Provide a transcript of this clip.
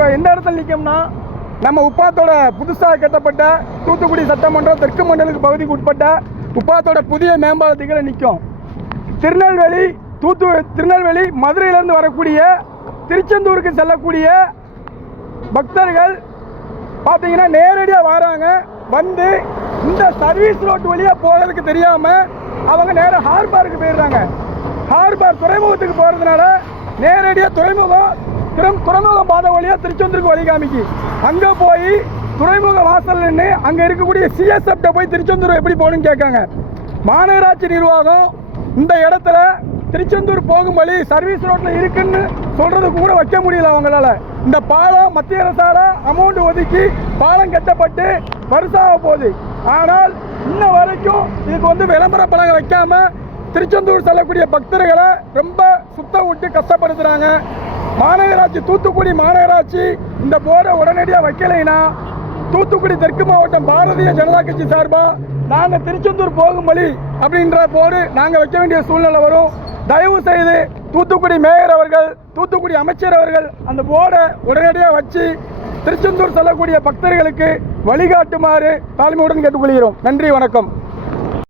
இப்போ எந்த இடத்துல நிற்கோம்னா, நம்ம உப்பாத்தோட புதுசாக கட்டப்பட்ட தூத்துக்குடி சட்டமன்றம் தெற்கு மண்டலுக்கு பகுதிக்கு உட்பட்ட உப்பாத்தோட புதிய மேம்பாலத்துக்கு நிற்கும். திருநெல்வேலி மதுரையிலேருந்து வரக்கூடிய திருச்செந்தூருக்கு செல்லக்கூடிய பக்தர்கள் பார்த்தீங்கன்னா நேரடியாக வராங்க. வந்து இந்த சர்வீஸ் ரோட் வழியாக போகிறதுக்கு தெரியாமல் அவங்க நேராக ஹார்பருக்கு போயிடுறாங்க. ஹார்பர் துறைமுகத்துக்கு போகிறதுனால நேரடியாக துறைமுகம் பாதை வழியாக திருச்செந்தூருக்கு வழி காமிக்கு. அங்கே போய் துறைமுக வாசல் நின்று அங்கே இருக்கக்கூடிய சிஎஸ்எஃப்ட போய் திருச்செந்தூர் எப்படி போகணும்னு கேட்காங்க. மாநகராட்சி நிர்வாகம் இந்த இடத்துல திருச்செந்தூர் போகும் வழி சர்வீஸ் ரோட்டில் இருக்குன்னு சொல்கிறதுக்கு கூட வைக்க முடியல அவங்களால. இந்த பாலம் மத்திய அரசால அமௌண்ட் ஒதுக்கி பாலம் கட்டப்பட்டு வருஷமாக போகுது. ஆனால் இன்ன வரைக்கும் இதுக்கு விளம்பர பலகை வைக்காம திருச்செந்தூர் செல்லக்கூடிய பக்தர்களை ரொம்ப சுத்தம் விட்டு கஷ்டப்படுத்துகிறாங்க. மாநகராட்சி தூத்துக்குடி மாநகராட்சி இந்த போர்டை உடனடியாக வைக்கலைன்னா தூத்துக்குடி தெற்கு மாவட்டம் பாரதிய ஜனதா கட்சி சார்பாக நாங்கள் திருச்செந்தூர் போகும் வழி அப்படின்ற போர்டு நாங்கள் வைக்க வேண்டிய சூழ்நிலை வரும். தயவு செய்து தூத்துக்குடி மேயர் அவர்கள், தூத்துக்குடி அமைச்சர் அவர்கள் அந்த போர்டை உடனடியாக வச்சு திருச்செந்தூர் செல்லக்கூடிய பக்தர்களுக்கு வழிகாட்டுமாறு தாழ்மையுடன் கேட்டுக்கொள்கிறோம். நன்றி, வணக்கம்.